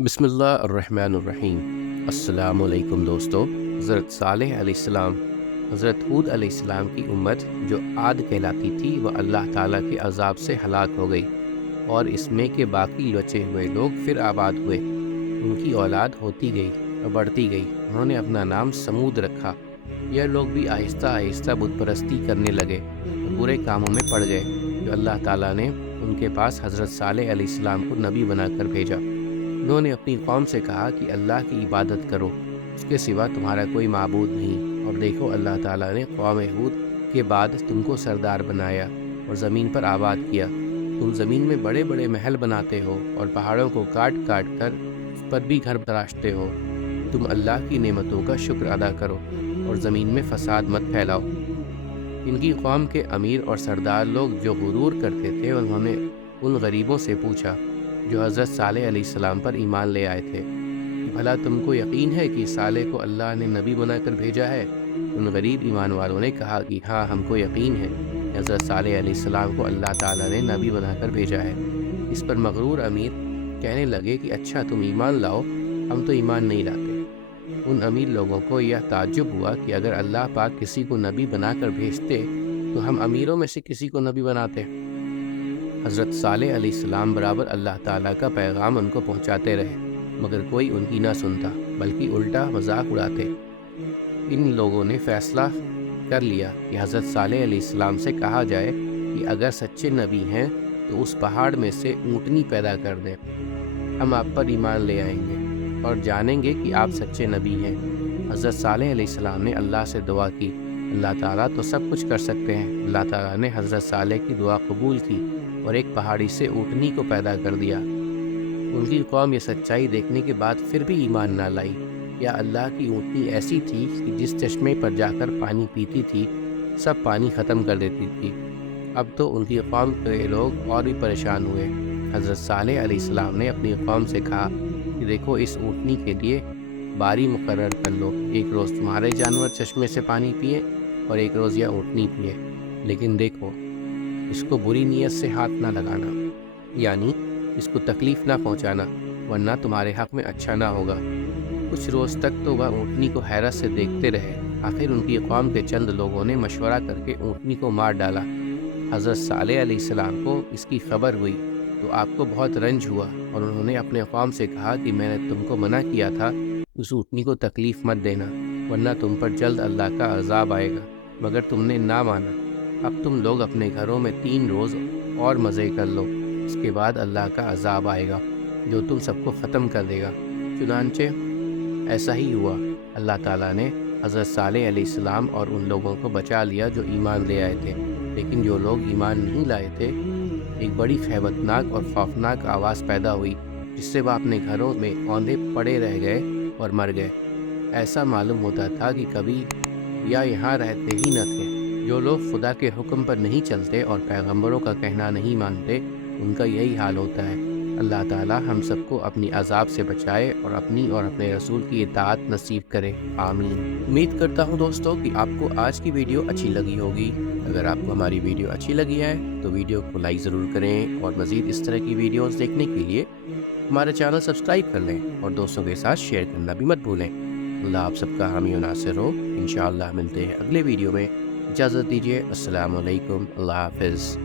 بسم اللہ الرحمن الرحیم۔ السلام علیکم دوستو۔ حضرت صالح علیہ السلام، حضرت ہود علیہ السلام کی امت جو عاد کہلاتی تھی وہ اللہ تعالیٰ کے عذاب سے ہلاک ہو گئی، اور اس میں کے باقی بچے ہوئے لوگ پھر آباد ہوئے۔ ان کی اولاد ہوتی گئی اور بڑھتی گئی، انہوں نے اپنا نام سمود رکھا۔ یہ لوگ بھی آہستہ آہستہ بت پرستی کرنے لگے اور برے کاموں میں پڑ گئے، جو اللہ تعالیٰ نے ان کے پاس حضرت صالح علیہ السلام کو نبی بنا کر بھیجا۔ انہوں نے اپنی قوم سے کہا کہ اللہ کی عبادت کرو، اس کے سوا تمہارا کوئی معبود نہیں، اور دیکھو اللہ تعالیٰ نے قوم ہود کے بعد تم کو سردار بنایا اور زمین پر آباد کیا۔ تم زمین میں بڑے بڑے محل بناتے ہو اور پہاڑوں کو کاٹ کاٹ کر اس پر بھی گھر تراشتے ہو۔ تم اللہ کی نعمتوں کا شکر ادا کرو اور زمین میں فساد مت پھیلاؤ۔ ان کی قوم کے امیر اور سردار لوگ جو غرور کرتے تھے، انہوں نے ان غریبوں سے پوچھا جو حضرت صالح علیہ السلام پر ایمان لے آئے تھے، بھلا تم کو یقین ہے کہ صالح کو اللہ نے نبی بنا کر بھیجا ہے؟ ان غریب ایمان والوں نے کہا کہ ہاں، ہم کو یقین ہے کہ حضرت صالح علیہ السلام کو اللہ تعالیٰ نے نبی بنا کر بھیجا ہے۔ اس پر مغرور امیر کہنے لگے کہ اچھا، تم ایمان لاؤ، ہم تو ایمان نہیں لاتے۔ ان امیر لوگوں کو یہ تعجب ہوا کہ اگر اللہ پاک کسی کو نبی بنا کر بھیجتے تو ہم امیروں میں سے کسی کو نبی بناتے۔ حضرت صالح علیہ السلام برابر اللہ تعالیٰ کا پیغام ان کو پہنچاتے رہے، مگر کوئی ان کی نہ سنتا، بلکہ الٹا مذاق اڑاتے۔ ان لوگوں نے فیصلہ کر لیا کہ حضرت صالح علیہ السلام سے کہا جائے کہ اگر سچے نبی ہیں تو اس پہاڑ میں سے اونٹنی پیدا کر دیں، ہم آپ پر ایمان لے آئیں گے اور جانیں گے کہ آپ سچے نبی ہیں۔ حضرت صالح علیہ السلام نے اللہ سے دعا کی، اللہ تعالیٰ تو سب کچھ کر سکتے ہیں۔ اللہ تعالیٰ نے حضرت صالح کی دعا قبول کی اور ایک پہاڑی سے اونٹنی کو پیدا کر دیا۔ ان کی قوم یہ سچائی دیکھنے کے بعد پھر بھی ایمان نہ لائی۔ یا اللہ کی اونٹنی ایسی تھی کہ جس چشمے پر جا کر پانی پیتی تھی، سب پانی ختم کر دیتی تھی۔ اب تو ان کی قوم کے لوگ اور بھی پریشان ہوئے۔ حضرت صالح علیہ السلام نے اپنی قوم سے کہا کہ دیکھو، اس اونٹنی کے لیے باری مقرر کر لو، ایک روز تمہارے جانور چشمے سے پانی پیے اور ایک روز یہ اونٹنی پیے، لیکن دیکھو، اس کو بری نیت سے ہاتھ نہ لگانا، یعنی اس کو تکلیف نہ پہنچانا، ورنہ تمہارے حق میں اچھا نہ ہوگا۔ کچھ روز تک تو وہ اونٹنی کو حیرت سے دیکھتے رہے۔ آخر ان کی قوم کے چند لوگوں نے مشورہ کر کے اونٹنی کو مار ڈالا۔ حضرت صالح علیہ السلام کو اس کی خبر ہوئی تو آپ کو بہت رنج ہوا، اور انہوں نے اپنے قوم سے کہا کہ میں نے تم کو منع کیا تھا اس اونٹنی کو تکلیف مت دینا، ورنہ تم پر جلد اللہ کا عذاب آئے گا، مگر تم نے نہ مانا۔ اب تم لوگ اپنے گھروں میں 3 روز اور مزے کر لو، اس کے بعد اللہ کا عذاب آئے گا جو تم سب کو ختم کر دے گا۔ چنانچہ ایسا ہی ہوا۔ اللہ تعالیٰ نے حضرت صالح علیہ السلام اور ان لوگوں کو بچا لیا جو ایمان لے آئے تھے، لیکن جو لوگ ایمان نہیں لائے تھے، ایک بڑی خیبتناک اور خوفناک آواز پیدا ہوئی، جس سے وہ اپنے گھروں میں اوندھے پڑے رہ گئے اور مر گئے۔ ایسا معلوم ہوتا تھا کہ کبھی یا یہاں رہتے ہی نہ تھے۔ جو لوگ خدا کے حکم پر نہیں چلتے اور پیغمبروں کا کہنا نہیں مانتے، ان کا یہی حال ہوتا ہے۔ اللہ تعالی ہم سب کو اپنی عذاب سے بچائے اور اپنی اور اپنے رسول کی اطاعت نصیب کرے، آمین۔ امید کرتا ہوں دوستو کہ آپ کو آج کی ویڈیو اچھی لگی ہوگی۔ اگر آپ کو ہماری ویڈیو اچھی لگی ہے تو ویڈیو کو لائک ضرور کریں، اور مزید اس طرح کی ویڈیوز دیکھنے کے لیے ہمارا چینل سبسکرائب کر لیں اور دوستوں کے ساتھ شیئر کرنا بھی مت بھولیں۔ اللہ آپ سب کا حامی و ناصر ہو۔ انشاءاللہ ملتے ہیں اگلے ویڈیو میں۔ اجازت دیجیے، السلام علیکم، اللہ حافظ۔